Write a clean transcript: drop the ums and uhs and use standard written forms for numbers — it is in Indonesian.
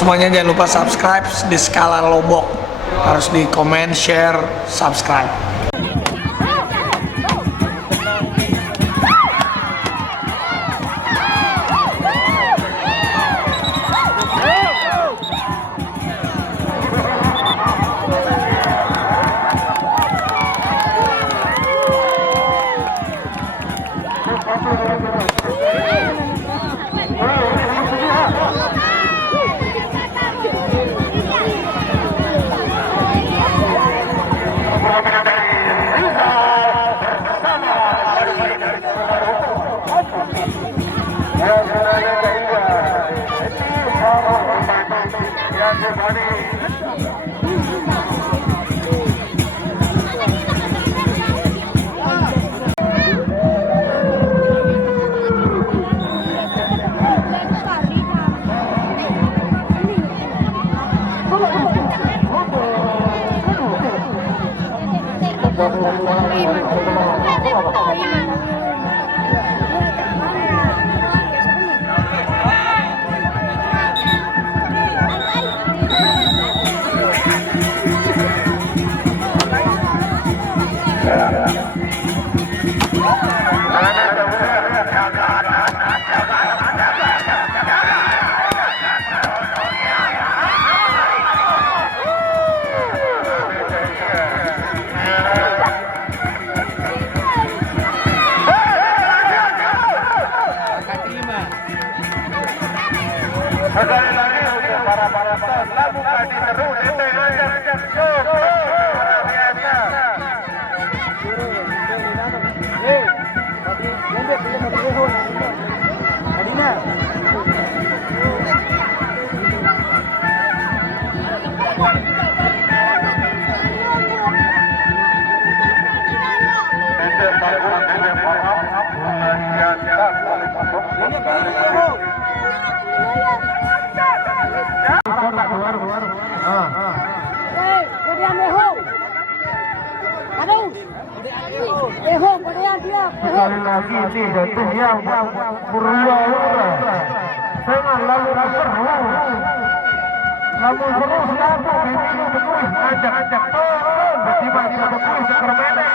semuanya jangan lupa subscribe di Skala Lombok. Harus di komen, share, subscribe. Sekali lagi untuk para penonton, lakukan diterus ini aja luar biasa. Sekali lagi ini jatuh yang berulang-ulang dengan lalu seru, namun terus lalu ini berkuis ajak-ajak turun tiba-tiba berkuis ke permainan.